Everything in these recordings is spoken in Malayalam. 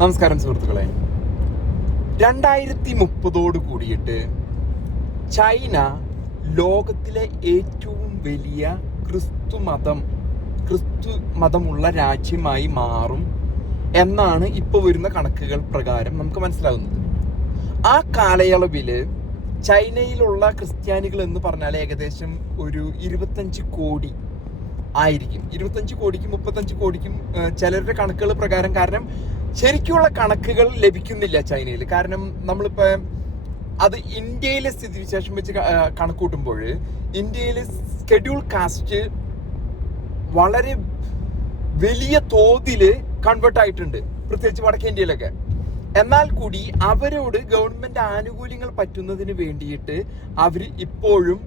നമസ്കാരം സുഹൃത്തുക്കളെ. 2030 കൂടിയിട്ട് ചൈന ലോകത്തിലെ ഏറ്റവും വലിയ ക്രിസ്തു മതമുള്ള രാജ്യമായി മാറും എന്നാണ് ഇപ്പോൾ വരുന്ന കണക്കുകൾ പ്രകാരം നമുക്ക് മനസ്സിലാകുന്നത്. ആ കാലയളവിൽ ചൈനയിലുള്ള ക്രിസ്ത്യാനികൾ എന്ന് പറഞ്ഞാൽ ഏകദേശം ഒരു 25 കോടി ആയിരിക്കും. 25 കോടിക്കും 35 കോടിക്കും ചിലരുടെ കണക്കുകൾ പ്രകാരം. കാരണം ശരിക്കുള്ള കണക്കുകൾ ലഭിക്കുന്നില്ല ചൈനയിൽ. കാരണം നമ്മളിപ്പോൾ അത് ഇന്ത്യയിലെ സ്ഥിതിവിശേഷം വെച്ച് കണക്കൂട്ടുമ്പോൾ ഇന്ത്യയിൽ ഷെഡ്യൂൾ കാസ്റ്റ് വളരെ വലിയ തോതിൽ കൺവേർട്ട് ആയിട്ടുണ്ട്, പ്രത്യേകിച്ച് വടക്കേ ഇന്ത്യയിലൊക്കെ. എന്നാൽ കൂടി അവരോട് ഗവൺമെന്റ് ആനുകൂല്യങ്ങൾ പറ്റുന്നതിന് വേണ്ടിയിട്ട് അവർ ഇപ്പോഴും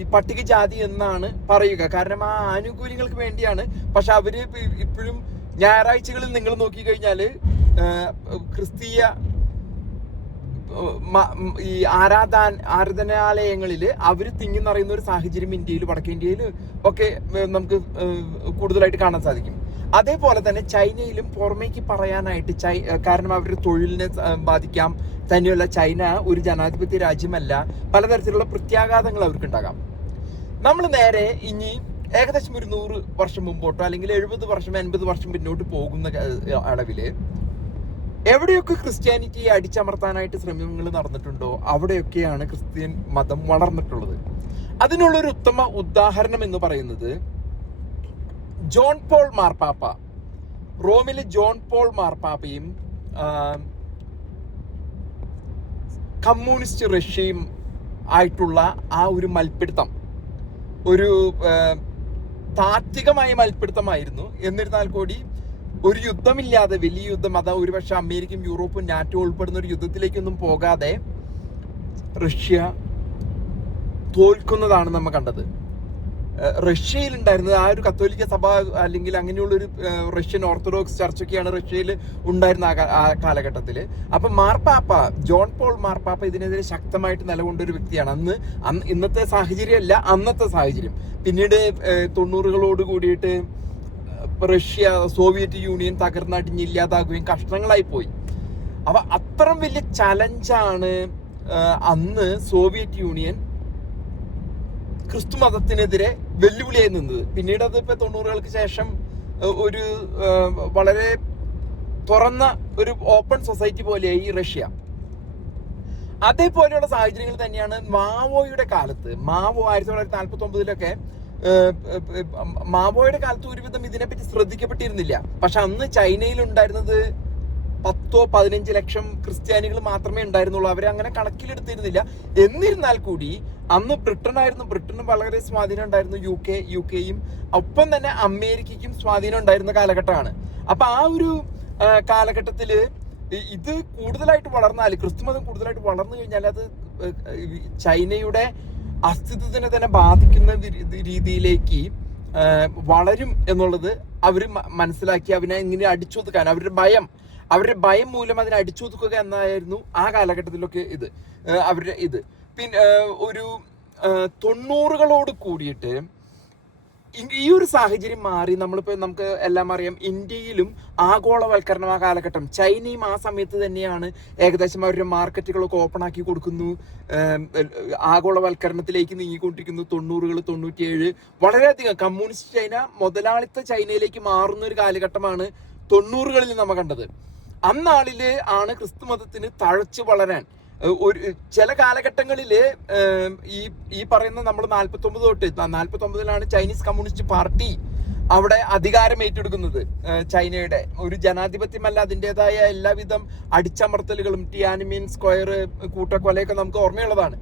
ഈ പട്ടികജാതി എന്നാണ് പറയുക. കാരണം ആ ആനുകൂല്യങ്ങൾക്ക് വേണ്ടിയാണ്. പക്ഷെ അവര് ഇപ്പോഴും ഞായറാഴ്ചകളിൽ നിങ്ങൾ നോക്കിക്കഴിഞ്ഞാൽ ക്രിസ്തീയ ഈ ആരാധനാലയങ്ങളിൽ അവർ തിങ്ങി നിറയുന്ന ഒരു സാഹചര്യം ഇന്ത്യയിൽ, വടക്കേ ഇന്ത്യയിൽ ഒക്കെ നമുക്ക് കൂടുതലായിട്ട് കാണാൻ സാധിക്കും. അതേപോലെ തന്നെ ചൈനയിലും പുറമേക്ക് പറയാനായിട്ട് കാരണം അവരുടെ തൊഴിലിനെ ബാധിക്കാം. തന്നെയല്ല, ചൈന ഒരു ജനാധിപത്യ രാജ്യമല്ല. പലതരത്തിലുള്ള പ്രത്യാഘാതങ്ങൾ അവർക്കുണ്ടാകാം. നമ്മൾ നേരെ ഇനി ഏകദേശം ഒരു 100 വർഷം മുമ്പോട്ടോ അല്ലെങ്കിൽ 70 വർഷം 80 വർഷം പിന്നോട്ട് പോകുന്ന അളവില് എവിടെയൊക്കെ ക്രിസ്ത്യാനിറ്റിയെ അടിച്ചമർത്താനായിട്ട് ശ്രമങ്ങൾ നടന്നിട്ടുണ്ടോ അവിടെയൊക്കെയാണ് ക്രിസ്ത്യൻ മതം വളർന്നിട്ടുള്ളത്. അതിനുള്ളൊരു ഉത്തമ ഉദാഹരണം എന്ന് പറയുന്നത് ജോൺ പോൾ മാർപ്പാപ്പ. റോമിലെ ജോൺ പോൾ മാർപ്പാപ്പയും കമ്മ്യൂണിസ്റ്റ് റഷ്യയും ആയിട്ടുള്ള ആ ഒരു മൽപ്പിടുത്തം ഒരു താത്വികമായ മൽപ്പിടുത്തമായിരുന്നു. എന്നിരുന്നാൽ കൂടി ഒരു യുദ്ധമില്ലാതെ, വലിയ യുദ്ധം, അതാ ഒരുപക്ഷെ അമേരിക്കയും യൂറോപ്പും നാറ്റോ ഉൾപ്പെടുന്ന ഒരു യുദ്ധത്തിലേക്കൊന്നും പോകാതെ റഷ്യ തോൽക്കുന്നതാണ് നമ്മൾ കണ്ടത്. റഷ്യയിൽ ഉണ്ടായിരുന്നത് ആ ഒരു കത്തോലിക്ക സഭ അല്ലെങ്കിൽ അങ്ങനെയുള്ള ഒരു റഷ്യൻ ഓർത്തഡോക്സ് ചർച്ചൊക്കെയാണ് റഷ്യയിൽ ഉണ്ടായിരുന്ന ആ കാലഘട്ടത്തിൽ. അപ്പൊ മാർപ്പാപ്പ ജോൺ പോൾ മാർപ്പാപ്പ ഇതിനെതിരെ ശക്തമായിട്ട് നിലകൊണ്ടൊരു വ്യക്തിയാണ്. ഇന്നത്തെ സാഹചര്യമല്ല, അന്നത്തെ സാഹചര്യം. പിന്നീട് 90കളോട് കൂടിയിട്ട് റഷ്യ, സോവിയറ്റ് യൂണിയൻ തകർന്നടിഞ്ഞില്ലാതാകുകയും കഷ്ണങ്ങളായി പോയി. അപ്പൊ അത്രയും വലിയ ചലഞ്ചാണ് അന്ന് സോവിയറ്റ് യൂണിയൻ ക്രിസ്തു മതത്തിനെതിരെ വെല്ലുവിളിയായി നിന്നത്. പിന്നീട് അതിപ്പോ 90കൾക്ക് ശേഷം ഒരു വളരെ തുറന്ന ഒരു ഓപ്പൺ സൊസൈറ്റി പോലെയായി റഷ്യ. അതേപോലെയുള്ള സാഹചര്യങ്ങൾ തന്നെയാണ് മാവോയുടെ കാലത്ത്. മാവോ 1949 മാവോയുടെ കാലത്ത് ഒരുവിധം ഇതിനെപ്പറ്റി ശ്രദ്ധിക്കപ്പെട്ടിരുന്നില്ല. പക്ഷെ അന്ന് ചൈനയിൽ ഉണ്ടായിരുന്നത് 10-15 ലക്ഷം ക്രിസ്ത്യാനികൾ മാത്രമേ ഉണ്ടായിരുന്നുള്ളൂ. അവരെ അങ്ങനെ കണക്കിലെടുത്തിരുന്നില്ല. എന്നിരുന്നാൽ കൂടി അന്ന് ബ്രിട്ടനും വളരെ സ്വാധീനം ഉണ്ടായിരുന്നു. യു കെയും ഒപ്പം തന്നെ അമേരിക്കയ്ക്കും സ്വാധീനം ഉണ്ടായിരുന്ന കാലഘട്ടമാണ്. അപ്പൊ ആ ഒരു കാലഘട്ടത്തില് ഇത് കൂടുതലായിട്ട് വളർന്നാൽ, ക്രിസ്തുമതം കൂടുതലായിട്ട് വളർന്നു കഴിഞ്ഞാൽ അത് ചൈനയുടെ അസ്തിത്വത്തിനെ തന്നെ ബാധിക്കുന്ന രീതിയിലേക്ക് വളരും എന്നുള്ളത് അവർ മനസ്സിലാക്കി അതിനെ ഇങ്ങനെ അടിച്ചൊതുക്കാൻ അവരുടെ ഭയം മൂലം അതിനെ അടിച്ചൊതുക്കുക എന്നായിരുന്നു ആ കാലഘട്ടത്തിലൊക്കെ അവരുടെ പിന്നെ ഒരു 90കളോട് കൂടിയിട്ട് ഈ ഒരു സാഹചര്യം മാറി. നമുക്ക് എല്ലാം അറിയാം, ഇന്ത്യയിലും ആഗോളവൽക്കരണം ആ കാലഘട്ടം. ചൈനയും ആ സമയത്ത് തന്നെയാണ് ഏകദേശം അവരുടെ മാർക്കറ്റുകളൊക്കെ ഓപ്പൺ ആക്കി കൊടുക്കുന്നു, ആഗോളവൽക്കരണത്തിലേക്ക് നീങ്ങിക്കൊണ്ടിരിക്കുന്നു. 90കൾ 97 വളരെയധികം കമ്മ്യൂണിസ്റ്റ് ചൈന മുതലാളിത്ത ചൈനയിലേക്ക് മാറുന്ന ഒരു കാലഘട്ടമാണ് 90കളിൽ നമ്മൾ കണ്ടത്. അന്നാളില് ആണ് ക്രിസ്തു മതത്തിന് തഴച്ചു വളരാൻ ചില കാലഘട്ടങ്ങളില് ഈ പറയുന്ന നമ്മൾ 49 ചൈനീസ് കമ്മ്യൂണിസ്റ്റ് പാർട്ടി അവിടെ അധികാരം ഏറ്റെടുക്കുന്നത്. ചൈനയുടെ ഒരു ജനാധിപത്യമല്ല, അതിൻ്റെതായ എല്ലാവിധം അടിച്ചമർത്തലുകളും ടിയാനൻമെൻ സ്ക്വയർ കൂട്ടക്കൊലയൊക്കെ നമുക്ക് ഓർമ്മയുള്ളതാണ്.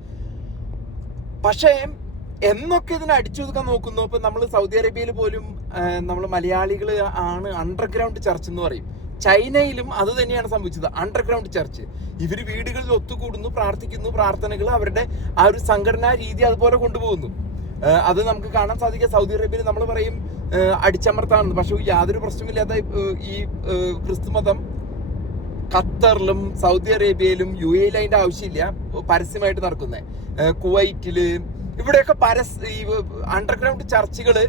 പക്ഷേ എന്നൊക്കെ ഇതിനെ അടിച്ചൊതുക്കാൻ നോക്കുന്നു. ഇപ്പൊ നമ്മൾ സൗദി അറേബ്യയിൽ പോലും നമ്മൾ മലയാളികൾ ആണ് അണ്ടർഗ്രൗണ്ട് ചർച്ച് എന്ന് പറയും. ചൈനയിലും അത് തന്നെയാണ് സംഭവിച്ചത്, അണ്ടർഗ്രൗണ്ട് ചർച്ച്. ഇവര് വീടുകളിൽ ഒത്തുകൂടുന്നു, പ്രാർത്ഥിക്കുന്നു, പ്രാർത്ഥനകൾ അവരുടെ ആ ഒരു സംഘടനാ രീതി അതുപോലെ കൊണ്ടുപോകുന്നു. അത് നമുക്ക് കാണാൻ സാധിക്കുക. സൗദി അറേബ്യയിൽ നമ്മൾ പറയും അടിച്ചമർത്താണെന്ന്, പക്ഷെ യാതൊരു പ്രശ്നമില്ലാത്ത ഈ ക്രിസ്തുമതം ഖത്തറിലും സൗദി അറേബ്യയിലും UAE അതിന്റെ ആവശ്യമില്ല, പരസ്യമായിട്ട് നടക്കുന്നത്. കുവൈറ്റില് ഇവിടെയൊക്കെ ഈ അണ്ടർഗ്രൗണ്ട് ചർച്ചുകള്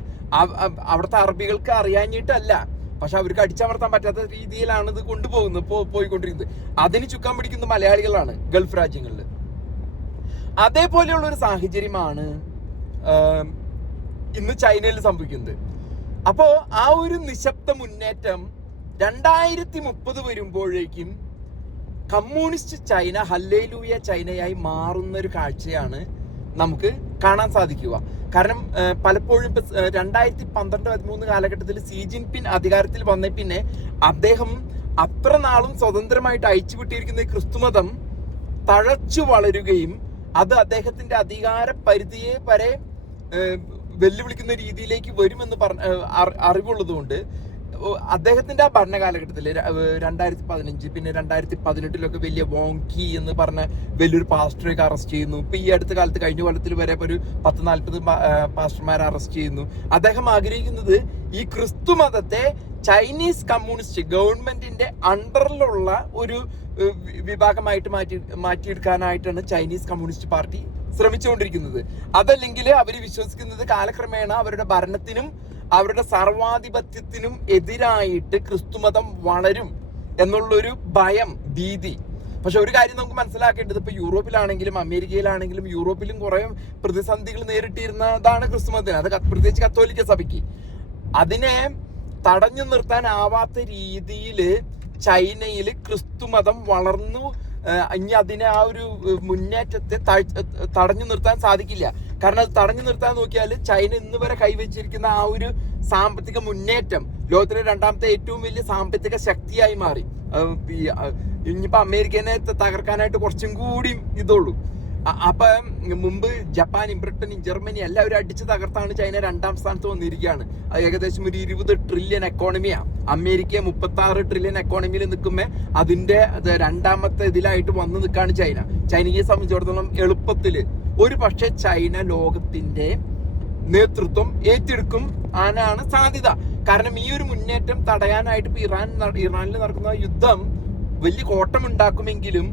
അവിടുത്തെ അറബികൾക്ക് അറിയാഞ്ഞിട്ടല്ല, പക്ഷെ അവർക്ക് അടിച്ചമർത്താൻ പറ്റാത്ത രീതിയിലാണ് ഇത് പോയിക്കൊണ്ടിരിക്കുന്നത്. അതിന് ചുക്കാൻ പിടിക്കുന്ന മലയാളികളാണ് ഗൾഫ് രാജ്യങ്ങളിൽ. അതേപോലെയുള്ള ഒരു സാഹചര്യമാണ് ഇന്ന് ചൈനയിൽ സംഭവിക്കുന്നത്. അപ്പോ ആ ഒരു നിശബ്ദ മുന്നേറ്റം 2030 വരുമ്പോഴേക്കും കമ്മ്യൂണിസ്റ്റ് ചൈന ഹല്ലേലൂയ ചൈനയായി മാറുന്ന ഒരു കാഴ്ചയാണ് നമുക്ക് കാണാൻ സാധിക്കുക. കാരണം പലപ്പോഴും 2012-13 കാലഘട്ടത്തിൽ സി ജിൻപിൻ അധികാരത്തിൽ വന്ന പിന്നെ അദ്ദേഹം അത്ര നാളും സ്വതന്ത്രമായിട്ട് അയച്ചുവിട്ടിരിക്കുന്ന ക്രിസ്തുമതം തഴച്ചു വളരുകയും അത് അദ്ദേഹത്തിന്റെ അധികാര പരിധിയെ വരെ വെല്ലുവിളിക്കുന്ന രീതിയിലേക്ക് വരുമെന്ന് അറിവുള്ളതുകൊണ്ട് അദ്ദേഹത്തിന്റെ ആ ഭരണകാലഘട്ടത്തിൽ 2015 പിന്നെ 2018 വലിയ വോങ്കി എന്ന് പറഞ്ഞ വലിയൊരു പാസ്റ്ററൊക്കെ അറസ്റ്റ് ചെയ്യുന്നു. ഇപ്പൊ ഈ അടുത്ത കാലത്ത് കഴിഞ്ഞ കൊല്ലത്തിൽ വരെ ഒരു 10-40 പാസ്റ്റർമാരെ അറസ്റ്റ് ചെയ്യുന്നു. അദ്ദേഹം ആഗ്രഹിക്കുന്നത് ഈ ക്രിസ്തു മതത്തെ ചൈനീസ് കമ്മ്യൂണിസ്റ്റ് ഗവൺമെന്റിന്റെ അണ്ടറിലുള്ള ഒരു വിഭാഗമായിട്ട് മാറ്റിയെടുക്കാനായിട്ടാണ് ചൈനീസ് കമ്മ്യൂണിസ്റ്റ് പാർട്ടി ശ്രമിച്ചുകൊണ്ടിരിക്കുന്നത്. അതല്ലെങ്കിൽ അവർ വിശ്വസിക്കുന്നത് കാലക്രമേണ അവരുടെ ഭരണത്തിനും അവരുടെ സർവാധിപത്യത്തിനും എതിരായിട്ട് ക്രിസ്തുമതം വളരും എന്നുള്ളൊരു ഭയം, ഭീതി. പക്ഷെ ഒരു കാര്യം നമുക്ക് മനസ്സിലാക്കേണ്ടത്, ഇപ്പൊ യൂറോപ്പിലാണെങ്കിലും അമേരിക്കയിലാണെങ്കിലും യൂറോപ്പിലും കുറെ പ്രതിസന്ധികൾ നേരിട്ടിരുന്നതാണ് ക്രിസ്തുമതത്തിന്. അത് പ്രത്യേകിച്ച് കത്തോലിക്ക സഭയ്ക്ക്. അതിനെ തടഞ്ഞു നിർത്താനാവാത്ത രീതിയിൽ ചൈനയിൽ ക്രിസ്തുമതം വളർന്നു. ഇനി അതിനെ ആ ഒരു മുന്നേറ്റത്തെ തടഞ്ഞു നിർത്താൻ സാധിക്കില്ല. കാരണം അത് തടഞ്ഞു നിർത്താൻ നോക്കിയാൽ ചൈന ഇന്ന് വരെ കൈവച്ചിരിക്കുന്ന ആ ഒരു സാമ്പത്തിക മുന്നേറ്റം ലോകത്തിലെ 2ാമത്തെ ഏറ്റവും വലിയ സാമ്പത്തിക ശക്തിയായി മാറി. ഇനിയിപ്പോ അമേരിക്കനെ തകർക്കാനായിട്ട് കുറച്ചും കൂടി ഇതുള്ളൂ. അപ്പൊ മുമ്പ് ജപ്പാനും ബ്രിട്ടനും ജർമ്മനി എല്ലാവരും അടിച്ച് തകർത്താണ് ചൈന 2ാം സ്ഥാനത്ത് വന്നിരിക്കുകയാണ്. അത് ഏകദേശം ഒരു 20 ട്രില്യൺ എക്കോണമിയാണ്. അമേരിക്ക 36 ട്രില്യൺ എക്കോണമിയിൽ നിൽക്കുമ്പോ അതിന്റെ 2ാമത്തെ ഇതിലായിട്ട് വന്ന് നിൽക്കുകയാണ് ചൈന. ചൈനയെ സംബന്ധിച്ചിടത്തോളം എളുപ്പത്തില് ഒരു പക്ഷെ ചൈന ലോകത്തിന്റെ നേതൃത്വം ഏറ്റെടുക്കും ആനാണ് സാധ്യത. കാരണം ഈ ഒരു മുന്നേറ്റം തടയാനായിട്ട് ഇപ്പൊ ഇറാനിൽ നടക്കുന്ന യുദ്ധം വലിയ കോട്ടമുണ്ടാക്കുമെങ്കിലും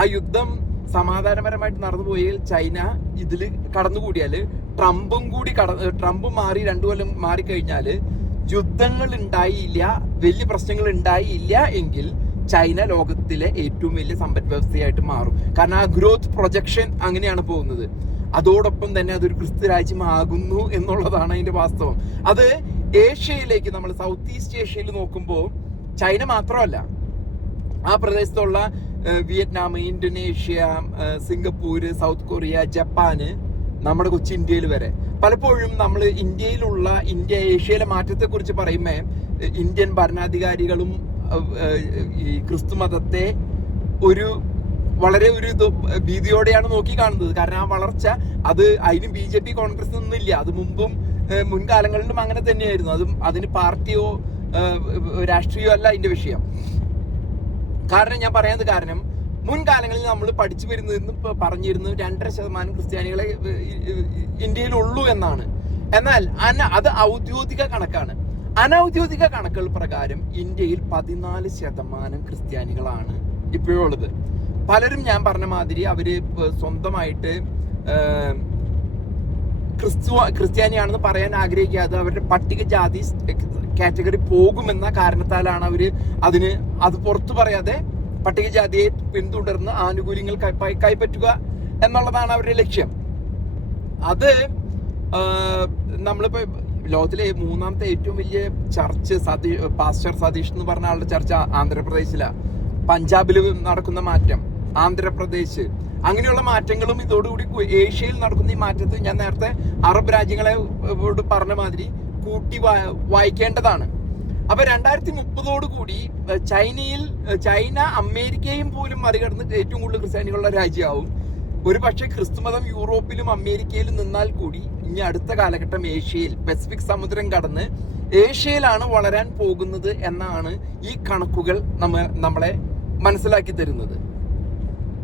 ആ യുദ്ധം സമാധാനപരമായിട്ട് നടന്നുപോയാൽ ചൈന ഇതിൽ കടന്നുകൂടിയാല് ട്രംപ് മാറി 2 കൊല്ലം മാറിക്കഴിഞ്ഞാല് യുദ്ധങ്ങൾ ഉണ്ടായില്ല, വലിയ പ്രശ്നങ്ങൾ ഉണ്ടായില്ല എങ്കിൽ ചൈന ലോകത്തിലെ ഏറ്റവും വലിയ സമ്പദ് വ്യവസ്ഥയായിട്ട് മാറും. കാരണം ആ ഗ്രോത്ത് പ്രൊജക്ഷൻ അങ്ങനെയാണ് പോകുന്നത്. അതോടൊപ്പം തന്നെ അതൊരു ക്രിസ്തു രാജ്യമാകുന്നു എന്നുള്ളതാണ് അതിന്റെ വാസ്തവം. അത് ഏഷ്യയിലേക്ക്, നമ്മൾ സൗത്ത് ഈസ്റ്റ് ഏഷ്യയിൽ നോക്കുമ്പോൾ ചൈന മാത്രമല്ല, ആ പ്രദേശത്തുള്ള Vietnam, Indonesia, Singapore, South Korea, Japan, നമ്മുടെ കൊച്ചി ഇന്ത്യയിൽ വരെ. പലപ്പോഴും നമ്മൾ ഏഷ്യയിലെ മാറ്റത്തെ കുറിച്ച് പറയുമ്പോൾ ഇന്ത്യൻ ഭരണാധികാരികളും ഈ ക്രിസ്തു മതത്തെ വളരെ ഭീതിയോടെയാണ് നോക്കി കാണുന്നത്. കാരണം ആ വളർച്ച അതിന് BJP കോൺഗ്രസ് ഒന്നുമില്ല. അത് മുൻകാലങ്ങളിലും അങ്ങനെ തന്നെയായിരുന്നു. അതിന് പാർട്ടിയോ രാഷ്ട്രീയമോ അല്ല അതിന്റെ വിഷയം. കാരണം ഞാൻ പറയുന്നത്, കാരണം മുൻകാലങ്ങളിൽ നമ്മൾ പഠിച്ചു പറഞ്ഞിരുന്നത് 2.5% ക്രിസ്ത്യാനികളെ ഇന്ത്യയിലുള്ളൂ എന്നാണ്. എന്നാൽ അത് ഔദ്യോഗിക കണക്കാണ്. അനൗദ്യോഗിക കണക്കുകൾ പ്രകാരം ഇന്ത്യയിൽ 14% ക്രിസ്ത്യാനികളാണ് ഇപ്പോഴുള്ളത്. പലരും ഞാൻ പറഞ്ഞ മാതിരി അവര് സ്വന്തമായിട്ട് ക്രിസ്ത്യാനിയാണെന്ന് പറയാൻ ആഗ്രഹിക്കാതെ അവരുടെ പട്ടികജാതി കാറ്റഗറി പോകുമെന്ന കാരണത്താലാണ് അത് പുറത്തു പറയാതെ പട്ടികജാതിയെ പിന്തുടർന്ന് ആനുകൂല്യങ്ങൾ കൈപ്പറ്റുക എന്നുള്ളതാണ് അവരുടെ ലക്ഷ്യം. അത് നമ്മളിപ്പോ ലോകത്തിലെ 3ാമത്തെ ഏറ്റവും വലിയ ചർച്ച് പാസ്റ്റർ സതീഷ് എന്ന് പറഞ്ഞ ആളുടെ ചർച്ച ആന്ധ്രാപ്രദേശിലാണ്. പഞ്ചാബിൽ നടക്കുന്ന മാറ്റം, ആന്ധ്രാപ്രദേശ്, അങ്ങനെയുള്ള മാറ്റങ്ങളും ഇതോടുകൂടി ഏഷ്യയിൽ നടക്കുന്ന ഈ മാറ്റത്തെ ഞാൻ നേരത്തെ അറബ് രാജ്യങ്ങളോട് പറഞ്ഞ മാതിരി കൂട്ടി വായിക്കേണ്ടതാണ്. അപ്പൊ 2030 ചൈന അമേരിക്കയും പോലും മറികടന്ന് ഏറ്റവും കൂടുതൽ ക്രിസ്ത്യാനികളുടെ രാജ്യമാവും. ഒരു പക്ഷേ ക്രിസ്തുമതം യൂറോപ്പിലും അമേരിക്കയിലും നിന്നാൽ കൂടി ഇനി അടുത്ത കാലഘട്ടം ഏഷ്യയിൽ, പസഫിക് സമുദ്രം കടന്ന് ഏഷ്യയിലാണ് വളരാൻ പോകുന്നത് എന്നാണ് ഈ കണക്കുകൾ നമ്മളെ മനസ്സിലാക്കി തരുന്നത്.